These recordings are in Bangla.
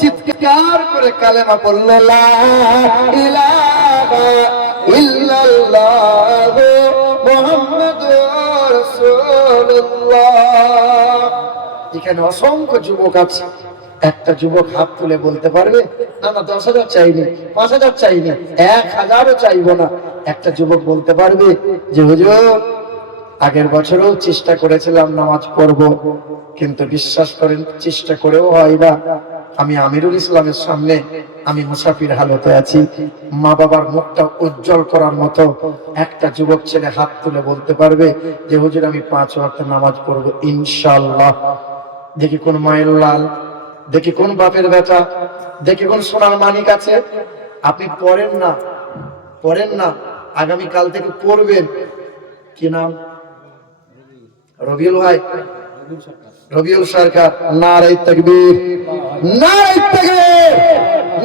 চিৎকার করে কালেমা পড়ল লা ইলাহা ইল্লাল্লাহ মুহাম্মাদুর রাসূলুল্লাহ। এখানে অসংখ্য যুবক আছে, একটা যুবক হাত তুলে বলতে পারবে না না 10,000 চাইনি, 5,000 চাইনি, 1,000ও চাইবো না। একটা যুবক বলতে পারবে যে হুজুর আগের বছরও চেষ্টা করেছিলাম নামাজ পড়ব, কিন্তু বিশ্বাস করেন চেষ্টা করেও হয় না। আমি আমিরুল ইসলামের সামনে আমি মুসাফির হালতে আছি। মা বাবার মুখটা উজ্জ্বল করার মতো একটা যুবক ছেলে হাত তুলে বলতে পারবে যে হুজুর আমি 5 ওয়াক্ত নামাজ পড়ব ইনশাআল্লাহ। দেখি কোন মায়ের লাল, দেখি কোন বাপের বেটা, দেখি কোন সোনার মানিক আছে। আপনি পড়েন না, পড়েন না, আগামী কাল থেকে পড়বেন। কি নাম? রবিউল ভাই, রবিউল সরকার। নারে তাকবীর, নারে তাকবীর,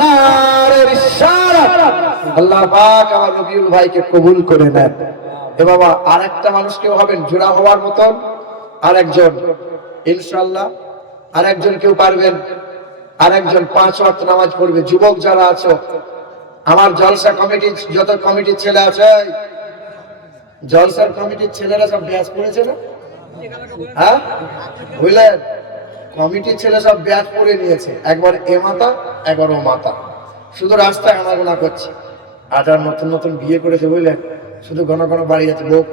নারে রিসালাত। আল্লাহ পাক আমার রবিউল ভাইকে কবুল করে নেন। এ বাবা আরেকটা মানুষ কেউ হবেন জোড়া হওয়ার মতন, আরেকজন ইনশাআল্লাহ, আরেকজন কেউ পারবেন, আরেকজন 5 ওয়াক্ত নামাজ পড়বে। যুবক যারা আছো, আমার জলসা কমিটির যত কমিটির ছেলে আছে, জলসার কমিটির ছেলেরা সব ব্যাচ পড়েছে না? হ্যাঁ বুঝলেন, কমিটির ছেলে সব ব্যাচ পড়ে নিয়েছে, একবার এ মাথা একবার ও মাথা, শুধু রাস্তায় আনাগোনা করছে। আজ আর নতুন নতুন বিয়ে করেছে বুঝলেন, শুধু ঘন ঘন বাড়ি যাচ্ছে, বউ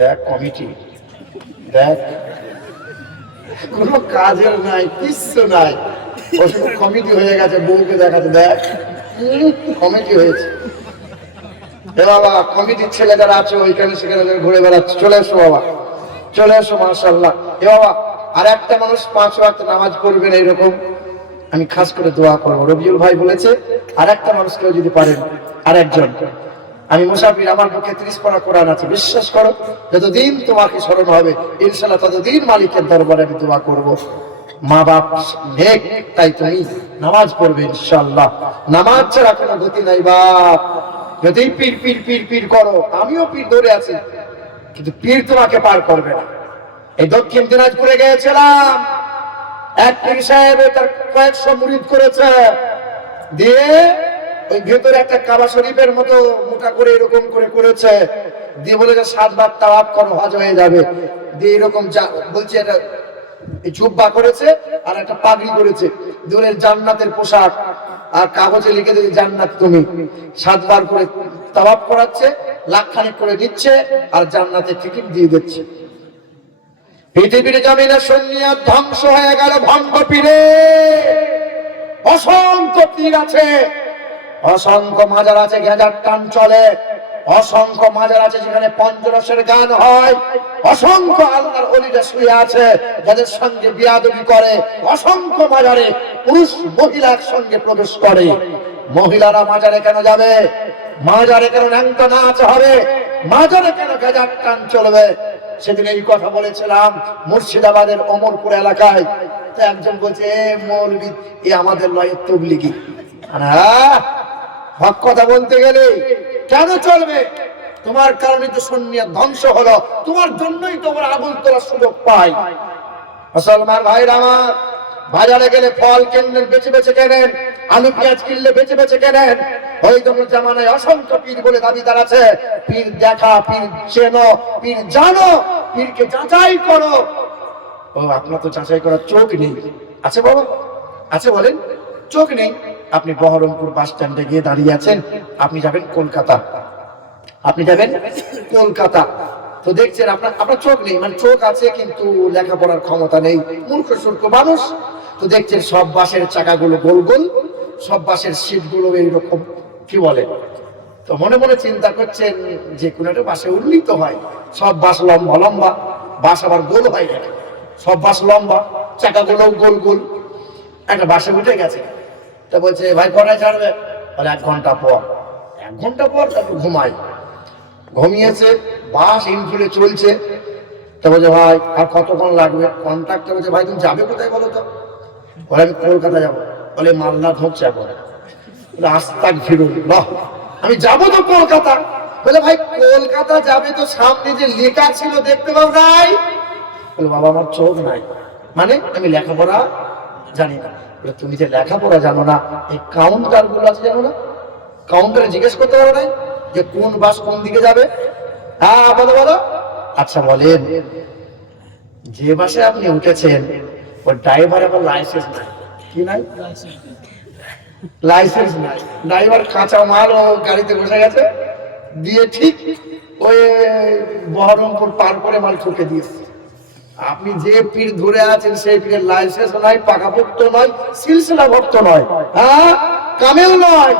দেখ কমিটি দেখ, কোনো কাজের নাই, কিচ্ছু নাই, ও শুধু কমিটি হয়ে গেছে, বউকে দেখাতে দেখ কমিটি হয়েছে। এ বাবা কমিটির ছেলে যারা আছে ওইখানে সেখানে ঘুরে বেড়াচ্ছে, চলে এসো বাবা, চলে এসো মাশাআল্লাহ। এ বাবা আর একটা মানুষ 5 ওয়াক্ত নামাজ পড়বেন এইরকম আমি খাস করে দোয়া করবো। রবিউল ভাই বলেছে আর একটা মানুষ কেউ যদি পারেন, আর একজন। আমি মুসাফির, আমার পক্ষে 30 পারা কোরআন আছে, বিশ্বাস করো যতদিন তোমাকে স্মরণ হবে ইনশাআল্লাহ ততদিন মালিকের দরবারে আমি দোয়া করব। মা বাপ নেক, তাই তুমি নামাজ পড়বে ইনশাআল্লাহ। নামাজ ছাড়া কোনো গতি নাই বাপ। যদি পীর পীর পীর পীর করো, আমিও পীর ধরে আছি, কিন্তু পীর তোমাকে পার করবে না। এই দক্ষিণ দিনাজপুরে গিয়েছিলাম, এক পীর সাহেব তার কয়েকশো মুরিদ করেছে, দিয়ে ওই ভেতরে একটা কাবা শরীফের মতো মোটা করে এরকম করে করেছে, দিয়ে বলে যে 7 বার তাওয়াফ করো হজ হয়ে যাবে। দিয়ে এরকম বলছে এটা জুব্বা করেছে আর একটা পাগড়ি করেছে, দিয়ে জান্নাতের পোশাক, আর কাগজে লিখে দিয়েছে জান্নাত তুমি। 7 বার করে তাওয়াফ করাচ্ছে, লাখখানেক করে দিচ্ছে, আর জান্নাতের টিকিট দিয়ে দিচ্ছে। পৃথিবীর জমিনে সুন্নিয়ত ধ্বংস হয়ে গেল ভণ্ড পীরে। অসংখ্য পীর আছে, অসংখ্য মাজার আছে, গেঁজার টান চলে, অসংখ্য মাজার আছে যেখানে পঞ্চরসের গান হয়, অসংখ্য আল্লাহর ওলিরা শুয়ে আছে যাদের সঙ্গে বিয়াদবি করে, অসংখ্য মাজারে পুরুষ মহিলা একসঙ্গে প্রবেশ করে। মহিলারা মাজারে কেন যাবে? মাজারে কেন ন্যাংটা নাচ হবে? মাজারে কেন গেঁজার টান চলবে? সেদিন এই কথা বলেছিলাম মুর্শিদাবাদের অমরপুর এলাকায়। একজন বলছে মৌলবী এ আমাদের লয়ের তবলিগি। হ্যাঁ, হক কথা বলতে গেলে কেন চলবে? তোমার কারণে তো সুন্নিয়ত ধ্বংস হলো, তোমার জন্যই তো আমরা আগুন তোলার সুযোগ পাই। মুসলমান ভাইরা আমার, বাজারে গেলে ফল কিনলেন বেছে বেছে কেনেন, আলু পেঁয়াজ কিনলে বেছে বেছে কেনেন। ওই জন্য জামানায় অসংখ্য পীর বলে দাবিদার আছে। পীর দেখা, পীর চেনো, পীর জানো, পীরকে যাচাই করো। ও আপনার তো যাচাই করার চোখ নেই, আছে বাবা? আছে বলেন? চোখ নেই। আপনি বহরমপুর বাস স্ট্যান্ডে গিয়ে দাঁড়িয়ে আছেন, আপনি যাবেন কলকাতা, আপনি যাবেন কলকাতা, তো দেখছেন আপনার চোখ নেই, মানে চোখ আছে কিন্তু লেখাপড়ার ক্ষমতা নেই, মূর্খ সূর্খ মানুষ। তো দেখছেন সব বাসের চাকাগুলো গোল গোল, সব বাসের সিটগুলো এইরকম, কি বলে, তো মনে মনে চিন্তা করছেন যে কোনো একটা বাসে উন্নীত হয়। সব বাস লম্বা লম্বা, বাস আবার গোল হয় না, সব বাস লম্বা, চাকাগুলো গোল গোল। একটা বাসে উঠে গেছে, তা বলছে ভাই কটায় ছাড়বে? বলে 1 ঘন্টা পর। 1 ঘন্টা পর ঘুমাই, ঘুমিয়েছে, বাস ইনফুলে চলছে। তা বলছে ভাই আর কতক্ষণ লাগবে? কন্ট্রাক্টর বলছে ভাই তুমি যাবে কোথায় বলো তো? বলে আমি কলকাতা যাবো। বলে মালদা ঢুকছে এখন। আস্তাগফিরুল্লাহ, আমি যাবো তো কলকাতা। বলে ভাই কলকাতা যাবে তো সামনে যে লেখা ছিল দেখতে পাও নাই? বলে বাবা আমার চোখ নাই। মানে আমি লেখাপড়া জানি না। তুমি যে লেখাপড়া জানো না, এই কাউন্টার গুলো আছে জানো না? কাউন্টারে জিজ্ঞেস করতে পারো না যে কোন বাস কোন দিকে যাবে? হ্যাঁ বলো বলো। আচ্ছা বলেন, যে বাসে আপনি উঠেছেন ওই ড্রাইভার আবার লাইসেন্স নাই? কি নাই? লাইসেন্স নাই। ড্রাইভার কাঁচা মাল ও গাড়িতে বসে গেছে, দিয়ে ঠিক ওই বহরমপুর পার করে মাল ঠুকে দিয়েছে। আপনি যে পীর ধরে আছেন সেই পীরের লাইসেন্স নাই, পাকাপোক্ত নয়, সিলসিলা ভক্ত নয়, হ্যাঁ কামেল নয়,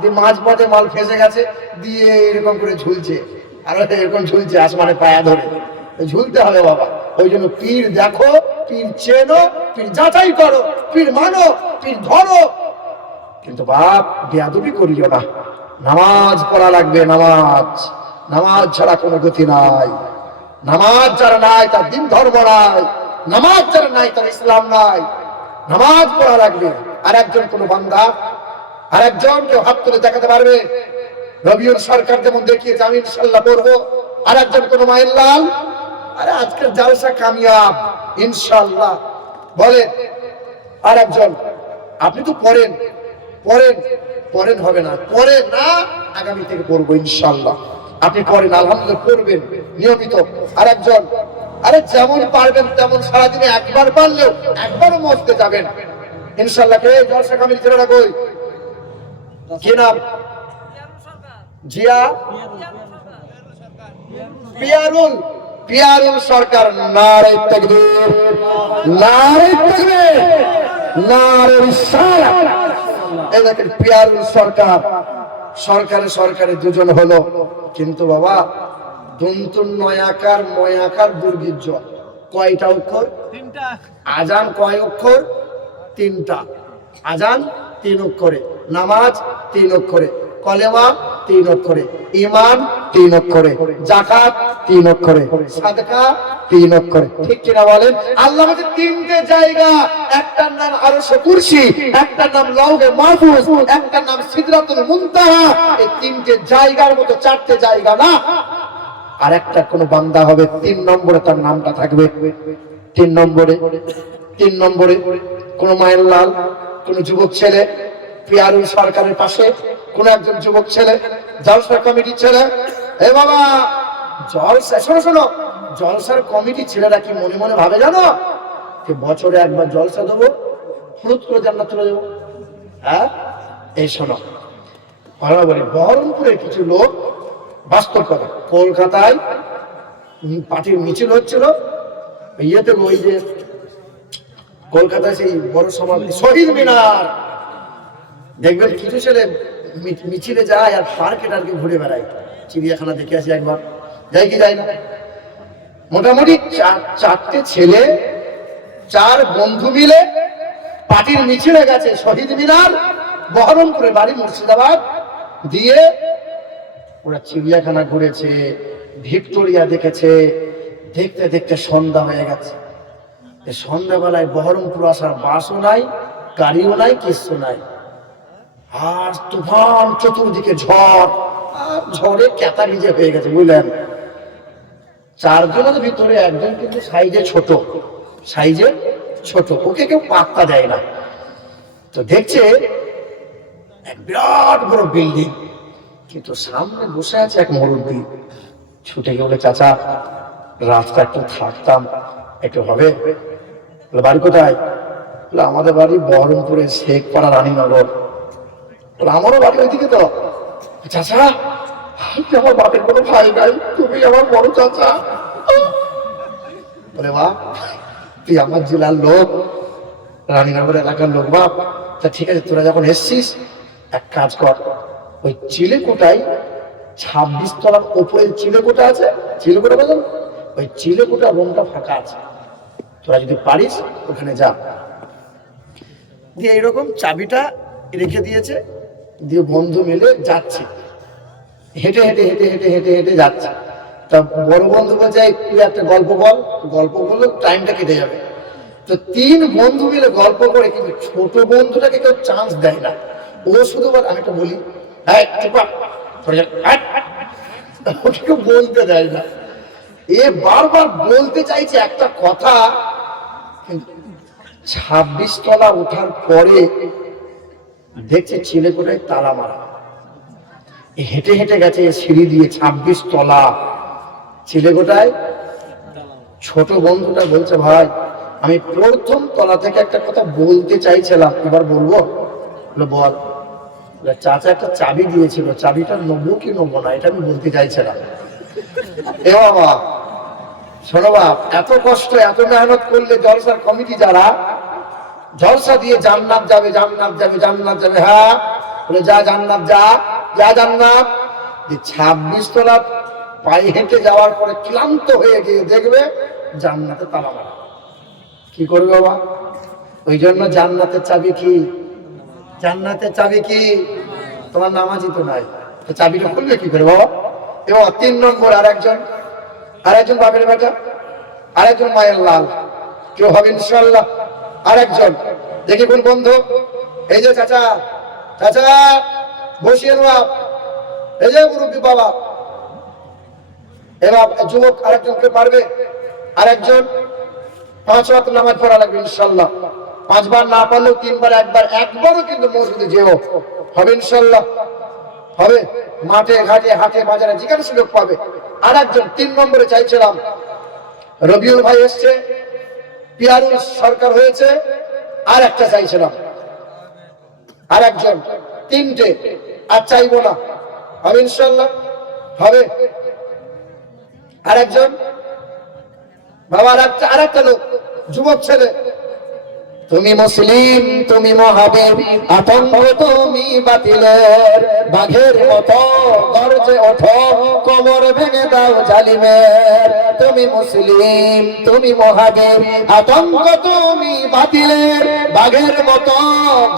দিয়ে মাঝপথে মাল ফেসে গেছে, দিয়ে এরকম করে ঝুলছে, আর এরকম ঝুলছে আসমানে পায়া ধরে। ঝুলতে হবে বাবা। ওই জন্য পীর দেখো, পীর চেনো, পীর যাচাই করো, পীর মানো, পীর ধরো, কিন্তু বাপ বেয়াদবি করিও না। নামাজ পড়া লাগবে, নামাজ। নামাজ ছাড়া কোনো গতি নাই। নামাজ যারা নাই তার দিন ধর্ম নাই। নামাজ যারা নাই তার ইসলাম নাই। নামাজ পড়া লাগবে। আর একজন কোন বান্দা আর একজন কেউ হাত তুলে দেখাতে পারবে রবিউল সরকার যেমন দেখিয়েছে আমি ইনশাআল্লাহ পড়বো? আর একজন কোন মায়ের লাল? আরে আজকের জালসা কামিয়াব ইনশাআল্লাহ। বলেন আর একজন, আপনি তো পড়েন পড়েন পড়েন, হবে না, পড়েন না, আগামী থেকে পড়বো ইনশাআল্লাহ। আপনি পড়েন, আলহামদুলিল্লাহ পড়বেন নিয়মিত। আর একজন, আরে যেমন পারবেন তেমন সারাদিনে একবার পারলেও একবারও মসজিদে যাবেন ইনশাআল্লাহ। কে জলসা কামিল ছেলেরা কই? কি নাম? জিয়া পিয়ারুল, পিয়ারুল সরকার। নারে তাকবীর, নারে তাকবীর, নারে রিসালাত। এই দেখেন পিয়ারুল সরকার। সরকারে সরকারে দুজন হলো, কিন্তু বাবা দন্তুন নয়াকার ময়াকার দুর্গিজ্জ কয়টা অক্ষর? তিনটা। আজান কয় অক্ষর? তিনটা। আজান 3 অক্ষরে, নামাজ 3 অক্ষরে, কলেমা 3 অক্ষরে, ঈমান 3 অক্ষরে, যাকাত 3 অক্ষরে, সাদকা 3 অক্ষরে। ঠিক কিনা বলেন? আল্লাহ আমাদের 3টে জায়গা, একটার নাম আরশে কুরসি, একটার নাম লাউহে মাহফুজ, একটার নাম সিদরাতুল মুনতাহা। এই 3টে জায়গার মতো 4টে জায়গা না। আর একটা কোন বান্দা হবে 3 নম্বরে, তার নামটা থাকবে 3 নম্বরে। 3 নম্বরে কোন মায়ের লাল, কোন যুবক ছেলে পিয়ারুল সরকারের পাশে, কোন একজন যুবক ছেলে জলসা কমিটির ছেলে। এ বাবা জলসা, শোনো শোনো, জলসার কমিটি ছেলেরা কি মনে মনে ভাবে জানো যে বছরে একবার জলসা দেবো, ফুরুত করে জান্নাত চলে যাবো? হ্যাঁ, এই শোনো, আমরা বলি বহরমপুরের কিছু লোক, বাস্তব কথা, কলকাতায় পার্টির মিছিল হচ্ছিল ইয়েতে, ওই যে কলকাতায় সেই বড় সমাবেশ শহীদ মিনার, দেখবেন কিছু ছেলে মিছিলে যায় আর পার্কে টার্কে ঘুরে বেড়ায়। চিড়িয়াখানা দেখে আসি একবার, যাই কি যাই না? মোটামুটি 4টে ছেলে, 4 বন্ধু মিলে পার্টির মিছিলে গেছে শহীদ মিনার, বহরমপুরে বাড়ি মুর্শিদাবাদ, দিয়ে ওরা চিড়িয়াখানা ঘুরেছে, ভিক্টোরিয়া দেখেছে। দেখতে দেখতে সন্ধ্যা হয়ে গেছে। সন্ধ্যাবেলায় বহরমপুর আসার বাসও নাই, গাড়িও নাই, কিচ্ছু নাই। আর তুফান, চতুর্দিকে ঝড়, আর ঝড়ে কেতা ভিজে হয়ে গেছে, বুঝলেন? 4 জনের ভিতরে একজন কিন্তু সাইজে ছোট, সাইজে ছোট, ওকে কেউ পাত্তা দেয় না। তো দেখছে এক বিরাট বড় বিল্ডিং, কিন্তু সামনে বসে আছে এক মুরব্বি। ছুটে গিয়ে বলে, চাচা রাস্তা একটু থাকতাম, একটু হবে? বাড়ি কোথায়? আমাদের বাড়ি বহরমপুরে শেখপাড়া রানীনগর। আমারও বাড়ি ওইদিকে। তো চাচা, আমার বাপের কোনো ভাই নাই, তুমি আমার বড় চাচা। বলে বাপ, তুই আমার জেলার লোক, রানীনগর এলাকার লোক বাপ। তা ঠিক আছে, তোরা যখন এসছিস এক কাজ কর, ওই চিলেকোটায় 26 তলার উপরে চিলেকোটা আছে, চিলেকোটা বলেন, ওই চিলেকোটা রুমটা ফাঁকা আছে, তোরা যদি পারিস ওখানে যা। দিয়ে এইরকম চাবিটা রেখে দিয়েছে, দিয়ে বন্ধু মিলে যাচ্ছে, হেঁটে হেঁটে হেঁটে হেঁটে হেঁটে হেঁটে যাচ্ছে। তা বড় বন্ধু বলছে, তুই একটা গল্প বল, গল্প বললে টাইমটা কেটে যাবে। তো 3 বন্ধু মিলে গল্প করে, কিন্তু ছোট বন্ধুটাকে কেউ চান্স দেয় না। ও শুধু আমি একটা বলি, কেউ বলতে দেয় না। এ বারবার বলতে চাইছে একটা কথা, কিন্তু 26 তলা ওঠার পরে দেখছে ছেলে কোটায় তালা মারা, হেঁটে হেঁটে গেছে সিঁড়ি দিয়ে 26 তলা, ছেলে কোটায়। ছোট বন্ধুটা বলছে, ভাই আমি প্রথম তলা থেকে একটা কথা বলতে চাইছিলাম, এবার বলবো? বল। চাচা একটা চাবি দিয়েছিল, চাবিটা নেবো কি নেবো না এটা আমি বলতে চাইছিলাম। এ বাবা শোনো বাপ, এত কষ্ট এত মেহনত করলে জলসার কমিটি যারা জলসা দিয়ে জান্নাত যাবে জান্নাত যাবে জান্নাত যাবে, হ্যাঁ বলে যা জান্নাত যা যা জান্নাত। 26 তলা পায়ে হেঁটে যাওয়ার পরে ক্লান্ত হয়ে গিয়ে দেখবে জান্নাতে তালা মারা। কি করবে বাবা? ওই জন্য জান্নাতের চাবি কি? জান্নাতের চাবি কি? তোমার নামাজই তো নাই, তো চাবিটা খুলবে কি করে বাবা? এবং 3 নম্বর আরেকজন বাপের বেটা, আরেকজন মায়ের লাল, কেউ হবে ইনশাআল্লাহ। আরেকজন দেখি কোন বন্ধু? এই যে চাচা, চাচা বসিয়ে বাপ, এই যে মুরব্বী বাবা। এবার যুবক আরেকজন কে পারবে? আরেকজন 5 ওয়াক্ত নামাজ পড়া লাগবে ইনশাআল্লাহ। 5 বার না পারলেও 3 বার, একবারও কিন্তু মসজিদে যেও, হবে ইনশাআল্লাহ। হবে মাঠে ঘাটে হাটে বাজারে যেখানে সুযোগ পাবে। আরেকজন 3 নম্বরে চাইছিলাম, রবিউল ভাই এসছে, পিয়ারুল সরকার হয়েছে, আর একটা চাইছিলাম। আরেকজন, 3টে, আর চাইবো না, হবে ইনশাআল্লাহ। হবে আরেকজন বাবা, আরেকটা লোক যুবক ছেলে, তুমি মুসলিম তুমি মহাবীর, আতঙ্ক তুমি বাতিলের, বাঘের মতো গর্জে ওঠো, কোমর ভেঙে দাও জালিমের। তুমি মুসলিম তুমি মহাবীর, আতঙ্ক তুমি বাতিলের, বাঘের মতো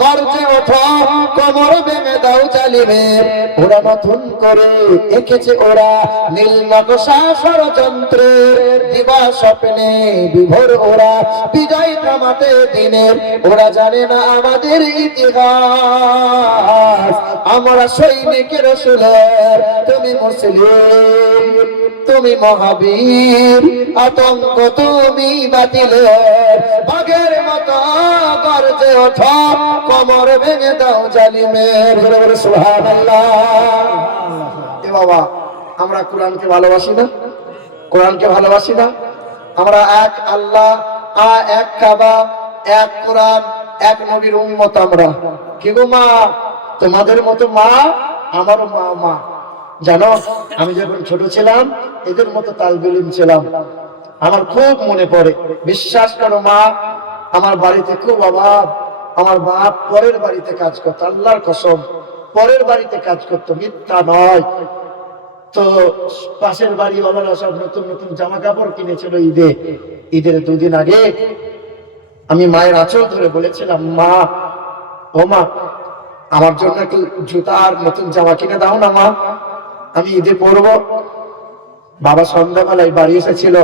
গর্জে ওঠো, কোমর ভেঙে দাও জালিমের। ওরা নতুন করে এঁকেছে ওরা নীল নকশা ষড়যন্ত্রের, দিবা স্বপ্নে বিভোর ওরা বিজয় থামাতে দিনে। ওরা জানে না আমাদের ইতিহাস, আমরা সৈনিকের রসুলের। তুমি মুসলিম তুমি মহাবীর, আতঙ্ক তুমি বাতিলের, বাঘের মতো গর্জে ওঠো, কোমর ভেঙে দাও জালিমের। সুবহানাল্লাহ। এ বাবা, আমরা কোরআনকে ভালোবাসি না? কোরআনকে ভালোবাসি না? আমরা এক আল্লাহ, এক কাবা, এক কোরআন, এক নবীর উম্মত আমরা। কি গো মা, তোমাদের মতো মা আমারও মা। মা জানো, আমি যখন ছোট ছিলাম এদের মতো তালবিলিম ছিলাম। আমার খুব মনে পড়ে, বিশ্বাস করো মা, আমার বাড়িতে খুব অভাব। আমার বাপ পরের বাড়িতে কাজ করতো, আল্লাহর কসম পরের বাড়িতে কাজ করতো, মিথ্যা নয়। তো পাশের বাড়িওয়ালারা সব নতুন নতুন জামা কাপড় কিনেছিল ঈদের 2 দিন আগে। আমি মায়ের আঁচল ধরে বলেছিলাম, মা ও মা, আমার জন্য একটু জুতা আর নতুন জামা কিনে দাও না মা, আমি ঈদে পরবো। বাবা সন্ধ্যাবেলায় বাড়ি এসেছিল,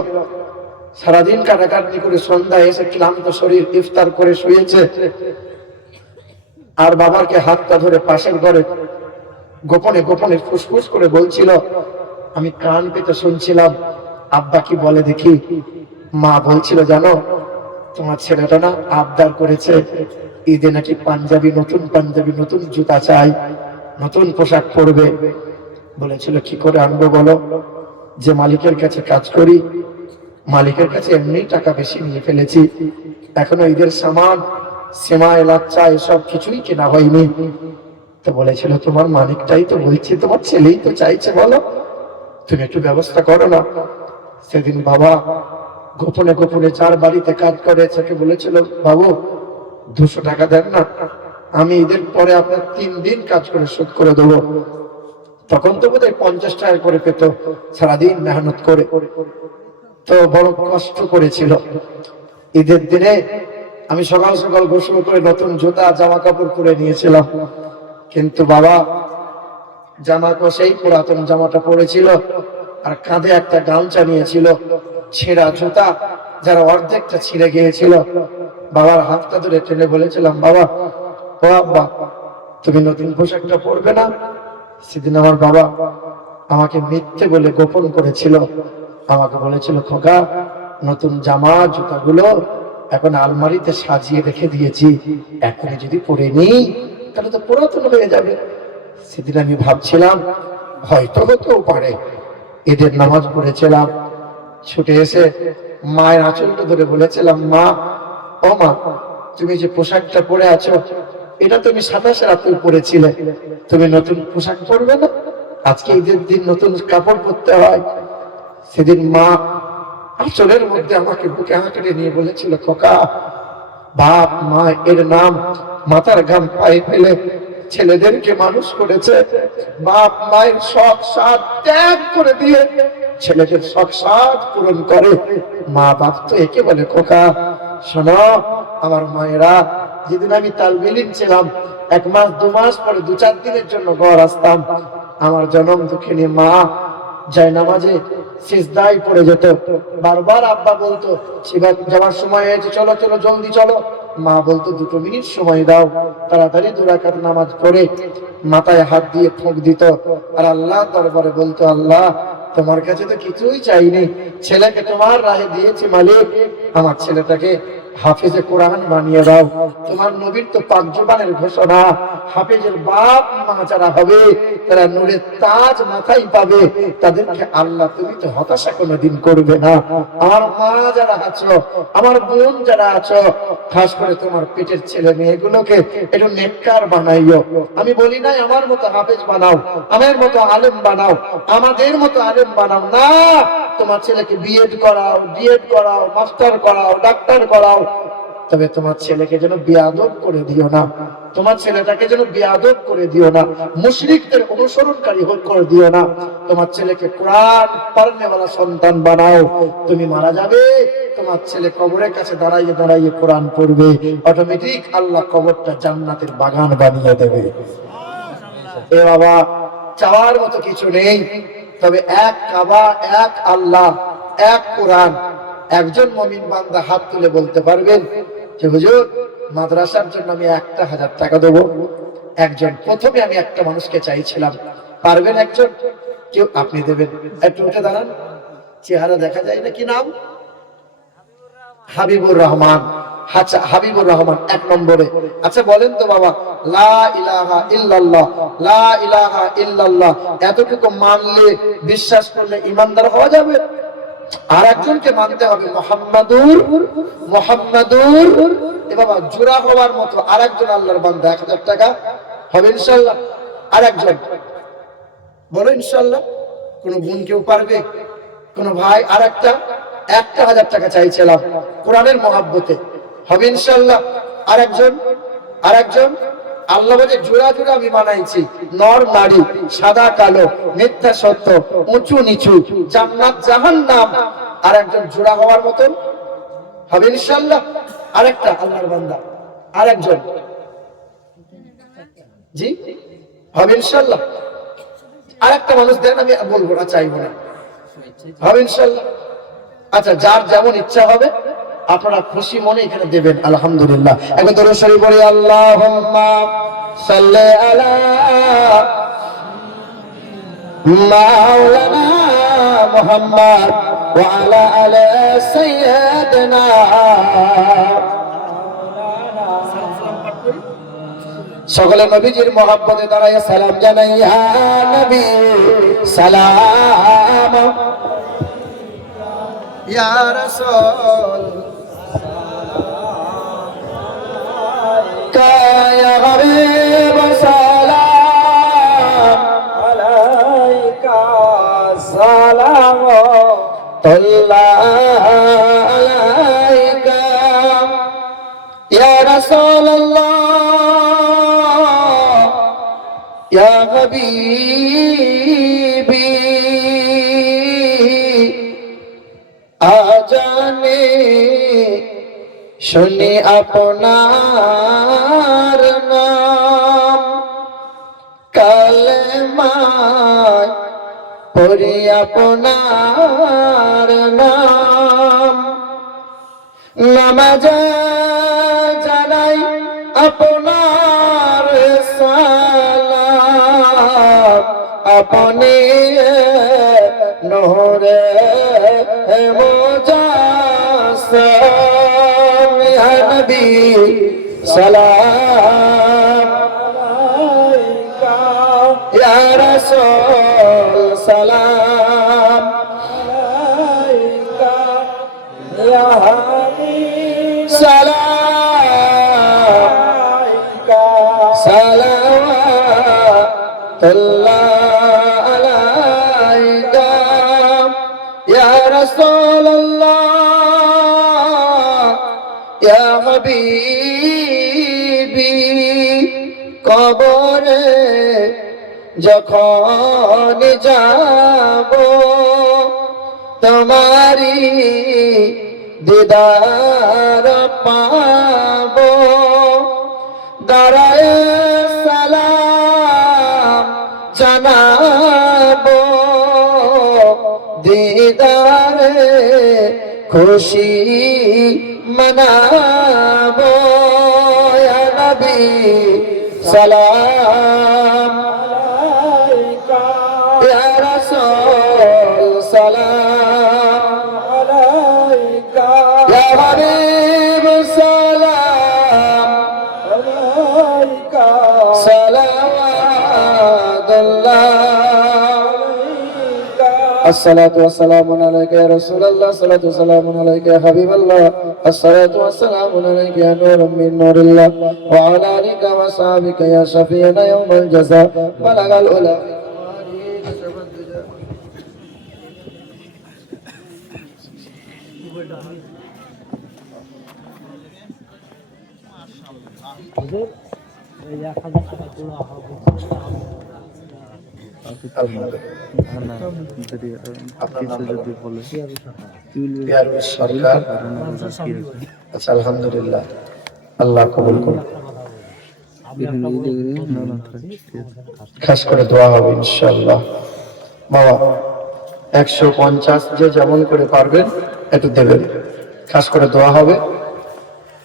সারাদিন কাটাকাটি করে সন্ধ্যায় এসে ক্লান্ত শরীর ইফতার করে শুয়েছে। আর বাবাকে হাতটা ধরে পাশের ঘরে গোপনে গোপনে ফুসফুস করে বলছিল, আমি কান পেতে শুনছিলাম, আব্বা কি বলে দেখি। মা বলছিল, জানো তোমার ছেলেটা না আবদার করেছে ঈদে নাকি পাঞ্জাবি, নতুন পাঞ্জাবি, নতুন জুতা চাই, নতুন পোশাক পরবে। বলেছিল কি করে আনবো বলো? যে মালিকের কাছে কাজ করি, মালিকের কাছে এমনি টাকা বেশি নিয়ে ফেলেছি, এখনো ঈদের সামান সেমাই লাচ্চা এসব কিছুই কেনা হয়নি। তো বলেছিল তোমার মালিকটাই তো বলছে, তোমার ছেলেই তো চাইছে, বলো তুমি একটু ব্যবস্থা করো না। সেদিন বাবা গোপনে গোপনে যার বাড়িতে কাজ করে তাকে বলেছিল, বাবু 200 টাকা দেন না, আমি ঈদের পরে আপনার 3 দিন কাজ করে শোধ করে দেবো। তখন তো বোধহয় 50 টাকা করে পেত সারাদিন মেহনত করে। তো বড় কষ্ট করেছিল। ঈদের দিনে আমি সকাল সকাল গোসল করে নতুন জুতা জামা কাপড় পরে নিয়েছিলাম, কিন্তু বাবা জামাটা সেই পুরাতন জামাটা পরেছিল, আর কাঁধে একটা গামছা নিয়েছিল, ছেঁড়া জুতা যারা অর্ধেকটা ছিঁড়ে গিয়েছিল। বাবার হাতটা ধরে টেনে বলেছিলাম, বাবা ও আব্বা, তুমি নতুন পোশাকটা পরবে না? সেদিন আমার বাবা আমাকে মিথ্যে বলে গোপন করেছিল, আমাকে বলেছিল, খোকা নতুন জামা জুতাগুলো এখন আলমারিতে সাজিয়ে রেখে দিয়েছি, এখনই যদি পড়ে নিই তাহলে তো পুরাতন হয়ে যাবে। সেদিন আমি ভাবছিলাম হয়তো হতেও পারে। ঈদের নামাজ পড়েছিলাম, ছুটে এসে মায়ের আঁচলটা ধরে বলেছিলাম, মা, ও মা, তুমি যে পোশাকটা পরে আছো এটা তুমি 27 রাতে পরেছিলে, তুমি নতুন পোশাক পরবে না? আজকে ঈদের দিন নতুন কাপড় পরতে হয়। সেদিন মা আঁচলের মধ্যে আমাকে বুকে আঁকড়ে নিয়ে বলেছিল, খোকা, বাপ মা এর নাম মাথার ঘাম পায়ে ফেলে ছেলেদেরকে মানুষ করেছে, বাপ মায়ের শখ সাধ ত্যাগ করে দিয়ে ছেলেদের শখ সাধ পূরণ করে। মা বাপ তো একে বলে খোকা। শোনো আমার মায়েরা, যেদিন আমি তালবিলিম ছিলাম, 1 মাস 2 মাস পরে 2-4 দিনের জন্য ঘর আসতাম, আমার জনম দুঃখিনী মা যায় নামাজে সিজদায় পড়ে যেত। বারবার আব্বা বলতো যাওয়ার সময় হয়েছে, চলো চলো জলদি চলো। মা বলতো 2 মিনিট সময় দাও, তাড়াতাড়ি 2 রাকাত নামাজ পড়ে মাথায় হাত দিয়ে ফুঁক দিত, আর আল্লাহ দরবারে বলতো, আল্লাহ তোমার কাছে তো কিছুই চাইনি, ছেলেকে তোমার রাহে দিয়েছি মালিক, আমার ছেলেটাকে হাফেজে কোরআন বানিয়ে দাও। তোমার নবীর তো পাক জবানের ঘোষণা, হাফেজের বাপ মা যারা হবে তারা নূরের তাজ মাথায় পাবে, তাদেরকে আল্লাহ তুমি তো হতাশা কোনোদিন করবে না। আমার মা যারা আছো, আমার বোন যারা আছো, খাস করে তোমার পেটের ছেলে মেয়েগুলোকে একটু নেককার বানাইও। আমি বলি নাই আমার মতো হাফেজ বানাও, আমার মতো আলেম বানাও, আমাদের মতো আলেম বানাও না। তোমার ছেলেকে বিএড করাও, ডিএড করাও, মাস্টার করাও, ডাক্তার করাও, তবে তোমার ছেলেকে যেন বেয়াদব করে দিও না, তোমার ছেলেটাকে যেন বেয়াদব করে দিও না, মুশরিকদের অনুসরণকারী করে দিও না। তোমার ছেলেকে কোরআন পড়নেওয়ালা সন্তান বানাও। তুমি মারা যাবে, তোমার ছেলে কবরের কাছে দাঁড়াইয়ে দাঁড়াইয়ে কোরআন পড়বে, অটোমেটিক আল্লাহ কবরটা জান্নাতের বাগান বানিয়ে দেবে। এ বাবা, চাওয়ার মতো কিছু নেই, তবে এক কাবা, এক আল্লাহ, এক কোরআন। একজন মুমিন বান্দা হাত তুলে বলতে পারবেন যে হুজুর মাদ্রাসার জন্য আমি 1,000 টাকা দেবো? একজন, প্রথমে আমি একটা মানুষকে চাইছিলাম, পারবেন একজন? কেউ? আপনি দেবেন? একটু উঠে দাঁড়ান, চেহারা দেখা যায় না, কি নাম? হাবিবুর রহমান। আচ্ছা হাবিবুর রহমান 1 নম্বরে। আচ্ছা বলেন তো বাবা, লা ইলাহা ইল্লাল্লাহ, লা ইলাহা ইল্লাল্লাহ এতটুকু মানলে, বিশ্বাস করলে ইমানদার হওয়া যাবে? আর একজনকে মানতে হবে, মুহাম্মাদুর। এ বাবা, জোড়া হওয়ার মতো আর একজন আল্লাহর বান্দা 1,000 টাকা হবে ইনশাআল্লাহ? আর একজন বলো ইনশাআল্লাহ। কোন বোন কেউ পারবে? কোন ভাই? আর একটা 1,000 টাকা চাইছিলাম কোরআনের মহব্বতে, হবে ইনশাআল্লাহ? আর একজন? আর একজন? আল্লাহ বলে জোড়া জোড়া আমি বানাইছি, নর নারী, সাদা কালো, মিথ্যা সত্য, উঁচু নিচু, জান্নাত জাহান্নাম। আর একজন জোড়া হওয়ার মতন হবে ইনশাআল্লাহ? আরেকটা আল্লাহর বান্দা, আর একজন, জি হবে ইনশাআল্লাহ? আরেকটা মানুষ দেন, আমি বলবো না, চাইবো না, হবে ইনশাআল্লাহ? আচ্ছা, যার যেমন ইচ্ছা হবে আপনারা খুশি মনে এখানে দেবেন। আলহামদুলিল্লাহ। এখন দরুদ শরীফ পড়ি, আল্লাহুম্মা সাল্লি আলা মাওলানা মুহাম্মদ ওয়া আলা আলি সাইয়্যিদিনা। সকলে নবীজির মহব্বতে দাঁড়াইয়া সালাম জানাই, ইয়া নবী সালাম, ইয়া রাসূল ইয়া হাবিব সালাম আলাইকা, সালাম আলাইকা ইয়া রাসূলুল্লাহ ইয়া হাবিবি। আজানে শুনি আপনার নাম, কালেমায় পড়ি আপনার নাম, নামাজে জানাই আপনার সালাম, আপনি নূরে মুজাসসাম নবী সালাম আলাইকা, ইয়া রাসূল সালাম আলাইকা, ইয়া হাবিব সালাম আলাইকা, সালাওয়াতুল্লাহ আলাইকা, ইয়া রাসূলুল্লাহ ইয়া হাবিবি। কবরে যখন যাব তোমারি দিদার পাব, দাঁড়ায় সালাম জানাব, দিদারে খুশি মনাব, ইয়া নবী সালাম আলাইকা, ইয়া রাসূল সালাম আলাইকা, ইয়া হাবিব সালাম আলাইকা, সালাওয়াতুল্লাহ আলাইকা। الصلاة والسلام عليك يا رسول الله، الصلاة والسلام عليك يا حبيب الله، الصلاة والسلام عليك يا نور من نور الله، وعلى آلك وصحبك يا شفيعنا يوم الجزاء، بلغ العلا আলহামদুলিল্লাহ, আল্লাহ কবুল করুন। খাস করে দোয়া হবে ইনশাআল্লাহ। বাবা 150 যে যেমন করে পারবেন একটু দেবেন, খাস করে দোয়া হবে।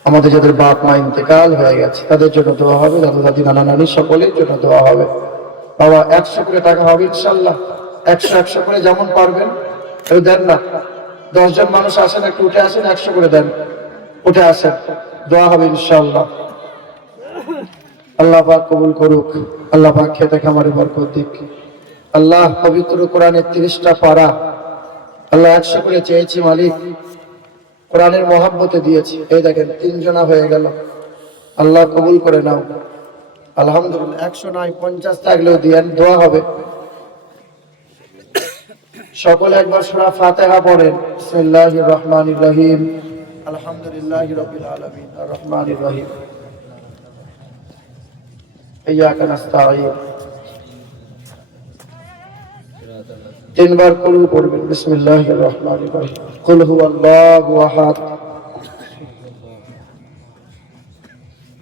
আমাদের যাদের বাপ মা ইন্তেকাল হয়ে গেছে তাদের জন্য দোয়া হবে, দাদু দাদি নানা নানি সকলের জন্য দোয়া হবে। বাবা 100 করে টাকা হবে ইনশাআল্লাহ, 100 করে যেমন পারবেন কেউ দেন না। 10 জন মানুষ আসেন, একটু উঠে আসেন, 100 করে দেন, উঠে আসেন, দোয়া হবে ইনশাআল্লাহ। আল্লাহ পাক কবুল করুক, আল্লাহ পাক খেতে খামারে বরকত দিক। আল্লাহ পবিত্র কোরআনের 30টা পারা আল্লাহ 100 করে চেয়েছি মালিক, কোরআনের মহব্বতে দিয়েছি। এই দেখেন 3 জনা হয়ে গেল, আল্লাহ কবুল করে নাও। আলহামদুলিল্লাহ। 100 নয় 50 থাকলেও দিয়েন, দোয়া হবে। সকলে একবার সূরা ফাতিহা পড়েন। বিসমিল্লাহির রহমানির রহিম, আলহামদুলিল্লাহি রাব্বিল আলামিন, আর রহমানির রহিম, ইয়্যাকা নাস্তাঈন। 3 বার কুল পড়বেন। বিসমিল্লাহির রহমানির রহিম, কুল হুয়াল্লাহু আহাদ,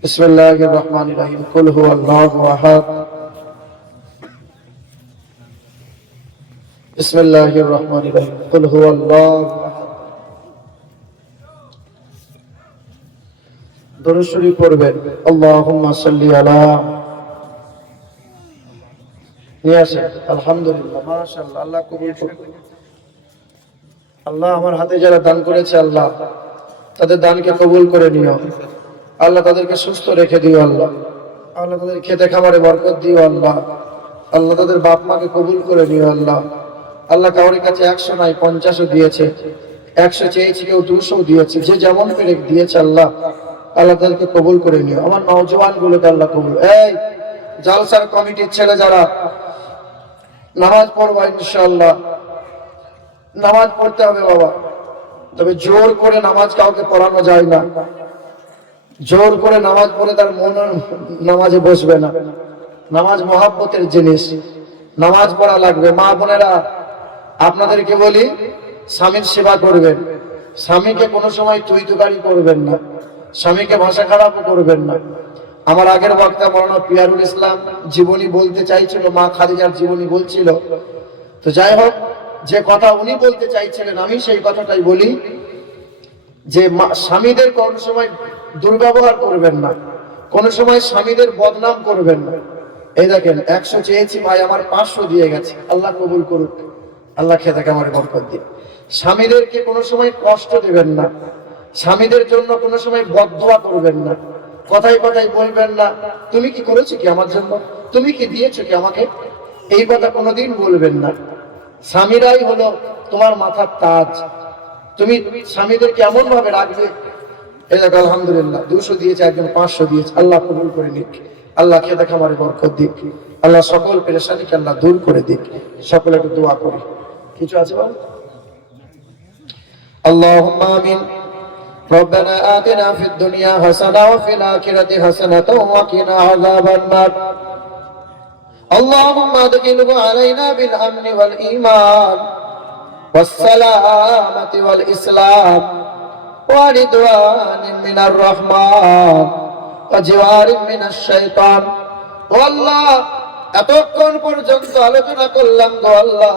বিসমিল্লাহির রহমানির রহিম, কুল হুয়াল্লাহু আহাদ, বিসমিল্লাহির রহমানির রহিম, কুল হুয়াল্লাহু আহাদ। দরুদ শরীফ পড়বেন। আল্লাহুম্মা সাল্লি আলা, নিয়ে আসেন। আলহামদুলিল্লাহ, মাশাআল্লাহ, আল্লাহ কবুল করুন। আল্লাহ আমার হাতে যারা দান করেছে আল্লাহ তাদের দানকে কবুল করে নিও। আল্লাহ তাদেরকে সুস্থ রেখে দিও আল্লাহ, আল্লাহ তাদের খেতে খামারে বরকত দিও আল্লাহ, আল্লাহ তাদের বাপ মাকে কবুল করে নিও আল্লাহ। আল্লাহ কারোর কাছে 100 নয় 50ও দিয়েছে, 100 চেয়েছে, কেউ 200 দিয়েছে, যে যেমন পেরে দিয়েছে আল্লাহ, আল্লাহ তাদেরকে কবুল করে নিও। আমার নওজওয়ান গুলোকে আল্লাহ কবুল। এই জালসার কমিটির ছেলে যারা নামাজ পড়বা ইনশাআল্লাহ, নামাজ পড়তে হবে বাবা, তবে জোর করে নামাজ কাউকে পড়ানো যায় না। জোর করে নামাজ পড়ে তার মন নামাজে বসবে না। নামাজ মহাব্বতের জিনিস, নামাজ পড়া লাগবে। মা বোনেরা আপনাদেরকে বলি, স্বামীর সেবা করবেন, স্বামীকে কোনো সময় তুই তুকারি করবেন না, স্বামীকে ভাষা খারাপও করবেন না। আমার আগের বক্তা মাওলানা পিয়ারুল ইসলাম জীবনী বলতে চাইছিল, মা খাদিজার জীবনী বলছিল। তো যাই হোক, যে কথা উনি বলতে চাইছিলেন আমি সেই কথাটাই বলি, যে স্বামীদের কোনো সময় দুর্ব্যবহার করবেন না, কোনো সময় স্বামীদের বদনাম করবেন না। এই দেখেন 100 চেয়েছি, ভাই আমার 500 দিয়ে গেছে, আল্লাহ কবুল করুক, আল্লাহ খেতে খামারে বরকত দিন। স্বামীদেরকে কোনো সময় কষ্ট দেবেন না, স্বামীদের জন্য কোনো সময় বদদোয়া করবেন না, কথায় কথায় বলবেন না তুমি কি করেছো কি আমার জন্য, তুমি কি দিয়েছো কি আমাকে, এই কথা কোনোদিন বলবেন না। স্বামীরাই হলো তোমার মাথার তাজ। তুমি স্বামীদের কেমন ভাবে রাখবে। এই দেখো আলহামদুলিল্লাহ 200 দিয়েছে, একজন 500 দিয়েছে, আল্লাহ কবুল করে নিক, আল্লাহ খেতে খামারে বরকত দিক, আল্লাহ সকল পেরেশানিকে আল্লাহ দূর করে দিক। সকলে একটু দোয়া করি। কিছু আছে বাবা? আল্লাহুম্মা আমিন। ربنا آتنا في الدنيا حسنة وفي الآخرة حسنة وقنا عذاب النار اللهم ادخله علينا بالأمن والإيمان والسلامة والإسلام ورضوان من الرحمن وجوار من الشيطان والله এতক্ষণ পর্যন্ত আলোচনা করলাম গো আল্লাহ,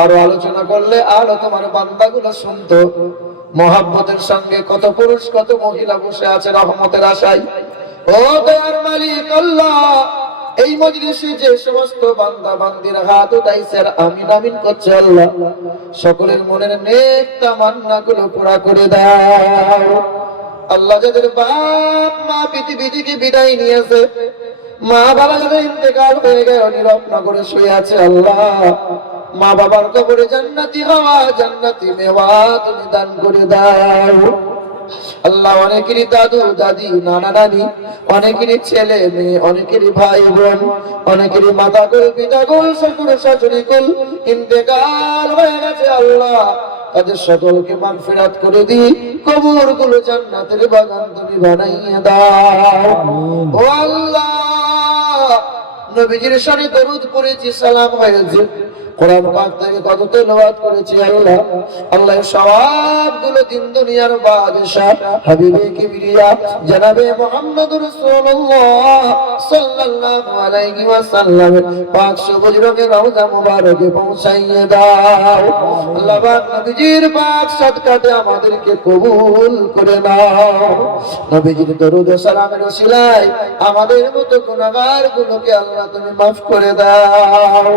আরো আলোচনা করলে আরো তোমার বান্দাগুলো শুনতো। মহাব্বতের সঙ্গে কত পুরুষ কত মহিলা বসে আছে রহমতের আশায়। ও দয়ার মালিক আল্লাহ, এই মজলিসে যে সমস্ত বান্দা বান্দির হাত উঠাইছে আমিন আমিন করছে আল্লাহ, সকলের মনের নেক তামান্নাগুলো পুরা করে দাও আল্লাহ। যাদের বাপ মা পৃথিবী থেকে বিদায় নিয়েছে, মা বাবা যাদের ইন্তেকাল হয়ে গেল, নীরব নগরে শুয়ে আছে আল্লাহ, মা বাবার কবরে জান্নাতি হওয়া জান্নাতি মেওয়া তুমি দান করে দাও আল্লাহ। অনেকেরই দাদু দাদি নানা নানি, অনেকেরই ছেলে মেয়ে, অনেকেরই ভাই বোন, অনেকেরই মাতা কুল পিতা কুল শ্বশুর শাশুড়ি কুল ইন্তেকাল হয়ে গেছে আল্লাহ, তাদের সকলকে মাগফিরাত করে দিই, কবর গুলো জান্নাতের বাগান তুমি বানাইয়ে দাও ও আল্লাহ। নবীজির শানে দরুদ পড়েছি, সালাম হয়েছে, কোরআন পাক থেকে কত তেলাওয়াত করেছি আল্লাহ। আল্লাহ সওয়াবগুলো দিন দুনিয়ার বাদশা হাবিবে কিবরিয়া জনাবে মুহাম্মদুর রাসূলুল্লাহ সাল্লাল্লাহু আলাইহি ওয়াসাল্লাম পাক সবুজ রঙের রওজা মুবারকে পৌঁছাইয়ে দাও আল্লাহ। পাক নবীজির পাক সাদকাতে আমাদেরকে কবুল করে নাও। নবীজির দরুদ ও সালামের ওসিলায় আমাদের মতো গুনাহগারগুলোকে আল্লাহ তুমি মাফ করে দাও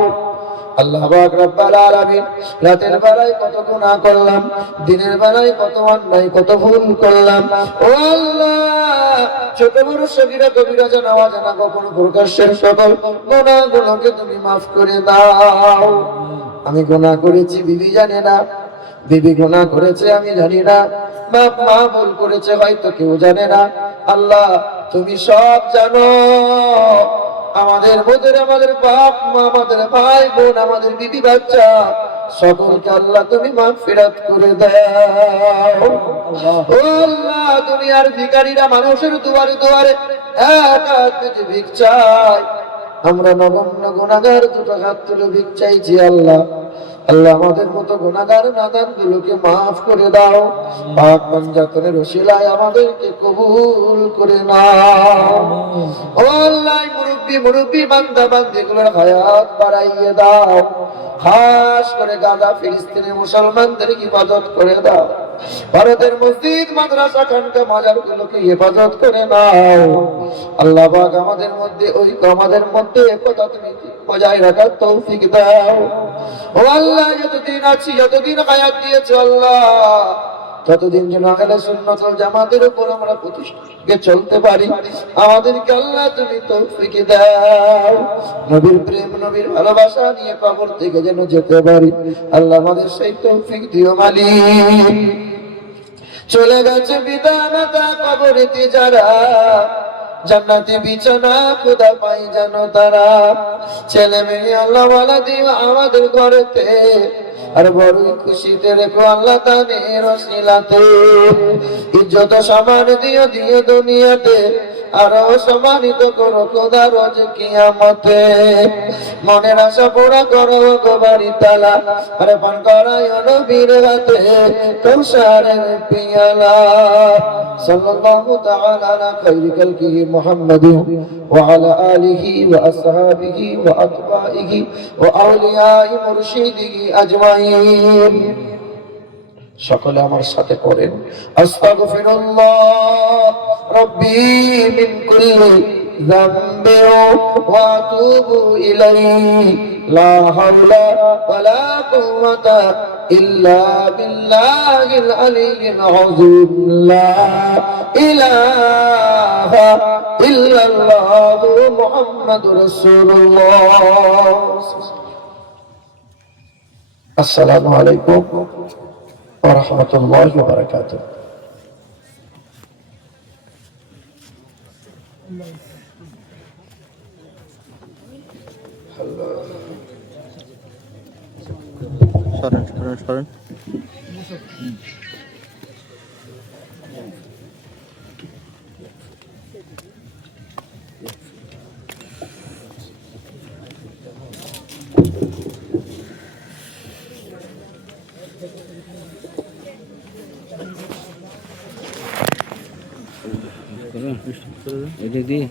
আল্লাহ পাক রব্বুল আলামিন। রাতের বেলায় কত গুনাহ করলাম, দিনের বেলায় কত অন্যায় কত ভুল করলাম ও আল্লাহ, ছোট বড় সগীরা কবিরা জানা অজানা গোপন প্রকাশের সকল গুনাহগুলোকে তুমি মাফ করে দাও। আমি গুনাহ করেছি বিবি জানে না, বিবি গুনাহ করেছে আমি জানি না, বাপ মা ভুল করেছে হয়তো কেউ জানে না। আল্লাহ তুমি সব জানো। আমাদের মধ্যে আমাদের বাপ মা, আমাদের ভাই বোন, আমাদের বিবি বাচ্চা সকলকে আল্লাহ তুমি মাগফিরাত করে দাও ও আল্লাহ। দুনিয়ার ভিখারিরা মানুষের দুয়ারে দুয়ারে এক হাত পেতে ভিক চায়, আমরা নগণ্য গুনাহগার দুটো হাত তুলে ভিক চাইছি আল্লাহ। আল্লাহ আমাদের মতো গুনাহগার নাদান গুলোকে মাফ করে দাও, পাক পাঞ্জাতনের ওসিলায় আমাদেরকে কবুল করে নাও ও আল্লাহ। মুরব্বি বান্দা বান্দিগুলোর হায়াত বাড়াইয়ে দাও, খাস করে গাজা ফিলিস্তিনের মুসলমানদের হিফাজত করে দাও, ভারতের মসজিদ মাদ্রাসা খানকা মাজারগুলোকে হিফাজত করে নাও আল্লাহ। পাক আমাদের মধ্যে আমাদের মধ্যে একতা তুমি বজায় রাখার তৌফিক দাও ও আল্লাহ। যতদিন আছি, যতদিন হায়াত দিয়েছো আল্লাহ, ততদিন যেন আহলে সুন্নাত ওয়াল জামাতের উপর আমরা প্রতিষ্ঠিত চলতে পারি, আমাদেরকে আল্লাহ তুমি তৌফিক দাও। নবীর প্রেম নবীর ভালোবাসা নিয়ে কবর থেকে যেন যেতে পারি আল্লাহ, আমাদের সেই তৌফিক দিও মালিক। চলে গেছে পিতা মাতা কবরেতে যারা, জান্নাতে বিছানা খোদা পাই জানো তারা, ছেলে মেয়ে আল্লাহ ওয়ালা দিও আমাদের ঘরেতে, আর বড়ই খুশিতে রেখো আল্লাহ তাদের ওসিলাতে, ইজ্জত সম্মান দিও দিও দুনিয়াতে, আরো সম্মানিত করো খোদা রোজ কিয়ামতে। মনের আশা পুরা করো গো বাড়ি তালা, আরে পান করাই নবীর হাতে কৌশলের পিয়ালা। সাল্লাল্লাহু তাআলা আলা খায়রি খালকিহি মুহাম্মাদিন ওয়া আলা আলিহি ওয়া আসহাবিহি ওয়া আতবাইহি ওয়া আউলিয়াই মুরশিদিহি আজমাইন। সকলে আমার সাথে পড়েন আস্তাগফিরুল্লাহ রাব্বি মিন কুল্লি যামবি ওয়া আতুবু ইলাইহি লা হাওলা ওয়া লা কুওয়াতা إلا بالله العلي العظيم لا إله إلا الله محمد رسول الله السلام عليكم ورحمة الله وبركاته সরেন এটা দিয়ে